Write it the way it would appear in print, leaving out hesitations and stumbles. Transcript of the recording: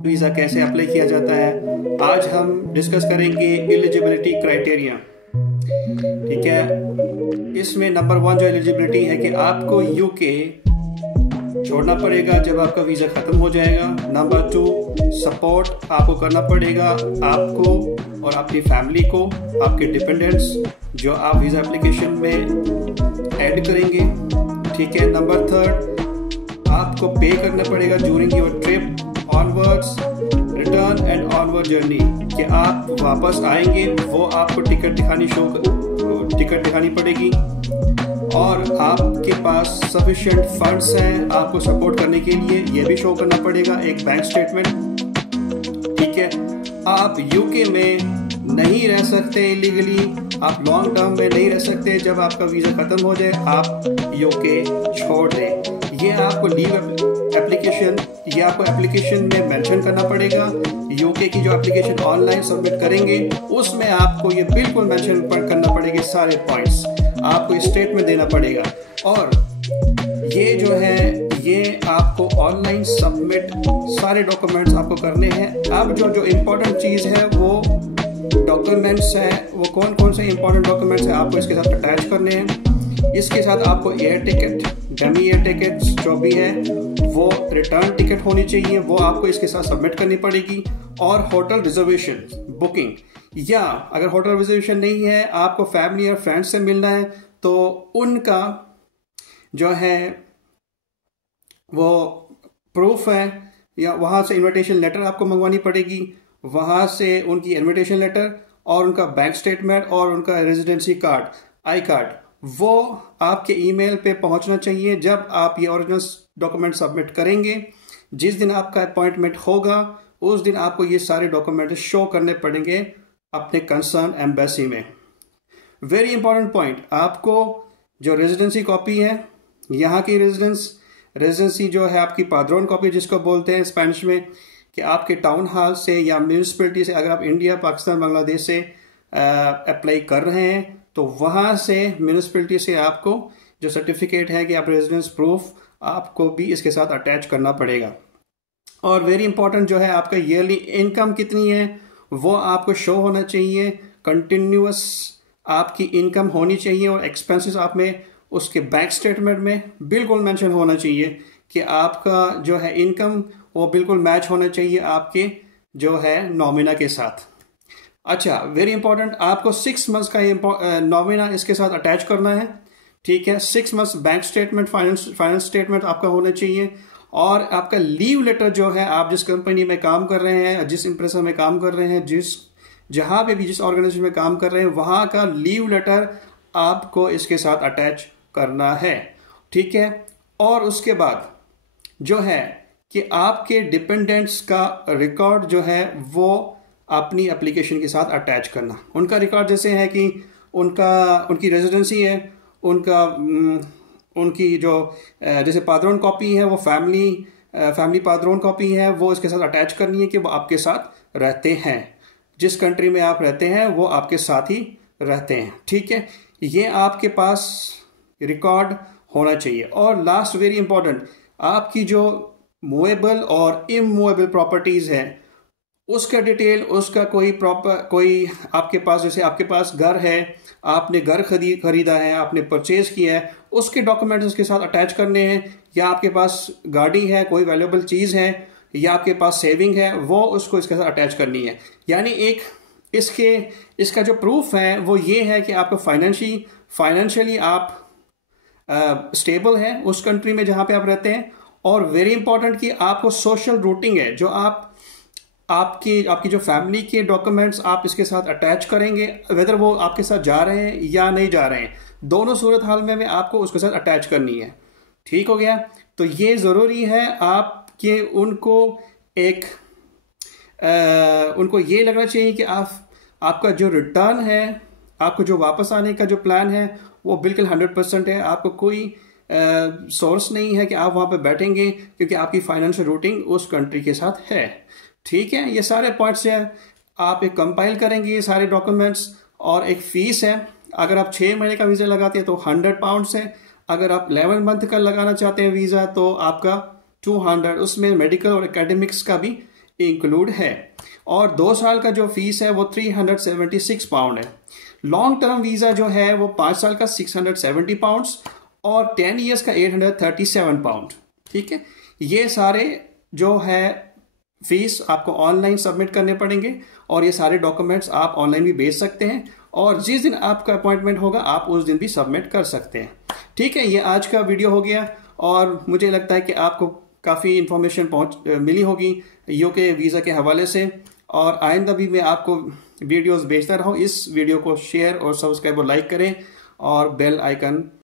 Visa कैसे apply किया जाता है। आज हम डिस्कस करेंगे एलिजिबिलिटी क्राइटेरिया। ठीक है, इसमें नंबर 1 जो एलिजिबिलिटी है कि आपको यूके छोड़ना पड़ेगा जब आपका वीज़ा ख़त्म हो जाएगा। नंबर 2, सपोर्ट आपको करना पड़ेगा आपको और अपनी फैमिली को, आपके डिपेंडेंट्स जो आप वीज़ा एप्लीकेशन में ऐड करेंगे। ठीक है, नंबर 3, आपको पे करना पड़ेगा during your trip onwards return and onward journey, कि आप वापस आएंगे वो आपको टिकट दिखानी पड़ेगी और आपके पास सफिशिएंट फंड्स हैं आपको सपोर्ट करने के लिए, ये भी शो करना पड़ेगा, एक बैंक स्टेटमेंट। ठीक है, आप यूके में नहीं रह सकते इलीगली, आप लॉन्ग टर्म में नहीं रह सकते। जब आपका वीज़ा ख़त्म हो जाए आप यूके छोड़ दें। ये आपको लीव एप्लीकेशन, ये आपको एप्लीकेशन में मेंशन करना पड़ेगा। यूके की जो एप्लीकेशन ऑनलाइन सबमिट करेंगे उसमें आपको ये बिल्कुल मेंशन करना पड़ेगा, सारे पॉइंट्स आपको स्टेटमेंट देना पड़ेगा। और ये जो है ये आपको ऑनलाइन सबमिट सारे डॉक्यूमेंट्स आपको करने हैं। अब जो इम्पोर्टेंट चीज़ है वो डॉक्यूमेंट्स हैं, वो कौन कौन से इम्पोर्टेंट डॉक्यूमेंट्स हैं आपको इसके साथ अटैच करने हैं। इसके साथ आपको air ticket, dummy air ticket जो भी है वो रिटर्न टिकट होनी चाहिए, वो आपको इसके साथ सबमिट करनी पड़ेगी। और होटल रिजर्वेशन बुकिंग, या अगर होटल रिजर्वेशन नहीं है, आपको फैमिली और फ्रेंड्स से मिलना है तो उनका जो है वो प्रूफ है, या वहाँ से इनविटेशन लेटर आपको मंगवानी पड़ेगी, वहाँ से उनकी इनविटेशन लेटर और उनका बैंक स्टेटमेंट और उनका रेजिडेंसी कार्ड, आई कार्ड, वो आपके ईमेल पे पहुंचना चाहिए जब आप ये ओरिजिनल डॉक्यूमेंट सबमिट करेंगे। जिस दिन आपका अपॉइंटमेंट होगा उस दिन आपको ये सारे डॉक्यूमेंट शो करने पड़ेंगे अपने कंसर्न एम्बेसी में। वेरी इंपॉर्टेंट पॉइंट, आपको जो रेजिडेंसी कॉपी है, यहाँ की रेजिडेंसी जो है आपकी पाद्रोन कॉपी जिसको बोलते हैं स्पेनिश में, कि आपके टाउन हॉल से या म्यूनिसिपैलिटी से, अगर आप इंडिया, पाकिस्तान, बांग्लादेश से अप्लाई कर रहे हैं तो वहाँ से म्यूनिसिपैलिटी से आपको जो सर्टिफिकेट है कि आप रेजिडेंस प्रूफ आपको भी इसके साथ अटैच करना पड़ेगा। और वेरी इंपॉर्टेंट जो है आपका ईयरली इनकम कितनी है वो आपको शो होना चाहिए, कंटिन्यूअस आपकी इनकम होनी चाहिए और एक्सपेंसेस आप में उसके बैंक स्टेटमेंट में बिल्कुल मेंशन होना चाहिए कि आपका जो है इनकम वो बिल्कुल मैच होना चाहिए आपके जो है नॉमिना के साथ। अच्छा, वेरी इंपॉर्टेंट, आपको 6 मंथ्स का नॉमिना इसके साथ अटैच करना है। ठीक है, 6 months bank statement, finance statement आपका होना चाहिए। और आपका लीव लेटर जो है, आप जिस कंपनी में काम कर रहे हैं, जिस इम्प्रेसर में काम कर रहे हैं, जहां पे भी जिस ऑर्गेनाइजेशन में काम कर रहे हैं, वहां का लीव लेटर आपको इसके साथ अटैच करना है। ठीक है, और उसके बाद जो है कि आपके डिपेंडेंट्स का रिकॉर्ड जो है वो अपनी एप्लीकेशन के साथ अटैच करना। उनका रिकॉर्ड जैसे है कि उनकी रेजिडेंसी है, उनकी जो जैसे पाद्रोन कॉपी है वो फैमिली पाद्रोन कॉपी है, वो इसके साथ अटैच करनी है कि वो आपके साथ रहते हैं, जिस कंट्री में आप रहते हैं वो आपके साथ ही रहते हैं। ठीक है, ये आपके पास रिकॉर्ड होना चाहिए। और लास्ट वेरी इंपॉर्टेंट, आपकी जो मूवेबल और इमूवेबल प्रॉपर्टीज है उसका डिटेल, उसका कोई आपके पास, जैसे आपके पास घर है, आपने घर खरीदा है, आपने परचेज किया है, उसके डॉक्यूमेंट्स उसके साथ अटैच करने हैं। या आपके पास गाड़ी है, कोई वैल्यूएबल चीज़ है, या आपके पास सेविंग है, वो उसको इसके साथ अटैच करनी है। यानी एक इसका जो प्रूफ है वो ये है कि आपको फाइनेंशियली आप स्टेबल है उस कंट्री में जहाँ पे आप रहते हैं। और वेरी इंपॉर्टेंट कि आपको सोशल रूटिंग है, जो आपकी जो फैमिली के डॉक्यूमेंट्स आप इसके साथ अटैच करेंगे, वेदर वो आपके साथ जा रहे हैं या नहीं जा रहे हैं, दोनों सूरत हाल में आपको उसके साथ अटैच करनी है। ठीक हो गया, तो ये ज़रूरी है आपके उनको ये लगना चाहिए कि आपका जो रिटर्न है, आपको जो वापस आने का जो प्लान है वो बिल्कुल 100% है। आपको कोई सोर्स नहीं है कि आप वहाँ पे बैठेंगे, क्योंकि आपकी फाइनेंशियल रूटिंग उस कंट्री के साथ है। ठीक है, ये सारे पॉइंट्स हैं, आप एक कंपाइल करेंगे ये सारे डॉक्यूमेंट्स। और एक फ़ीस है, अगर आप 6 महीने का वीज़ा लगाते हैं तो 100 पाउंड्स है, अगर आप 11 मंथ का लगाना चाहते हैं वीज़ा तो आपका 200, उसमें मेडिकल और एकेडमिक्स का भी इंक्लूड है। और 2 साल का जो फीस है वो 376 पाउंड है। लॉन्ग टर्म वीज़ा जो है वो 5 साल का 670 पाउंड्स और 10 ईयर्स का 837 पाउंड। ठीक है, ये सारे जो है फीस आपको ऑनलाइन सबमिट करने पड़ेंगे और ये सारे डॉक्यूमेंट्स आप ऑनलाइन भी भेज सकते हैं और जिस दिन आपका अपॉइंटमेंट होगा आप उस दिन भी सबमिट कर सकते हैं। ठीक है, ये आज का वीडियो हो गया और मुझे लगता है कि आपको काफ़ी इंफॉर्मेशन मिली होगी यूके वीज़ा के हवाले से। और आइंदा भी मैं आपको वीडियोस भेजता रहूँ। इस वीडियो को शेयर और सब्सक्राइब और लाइक करें और बेल आइकन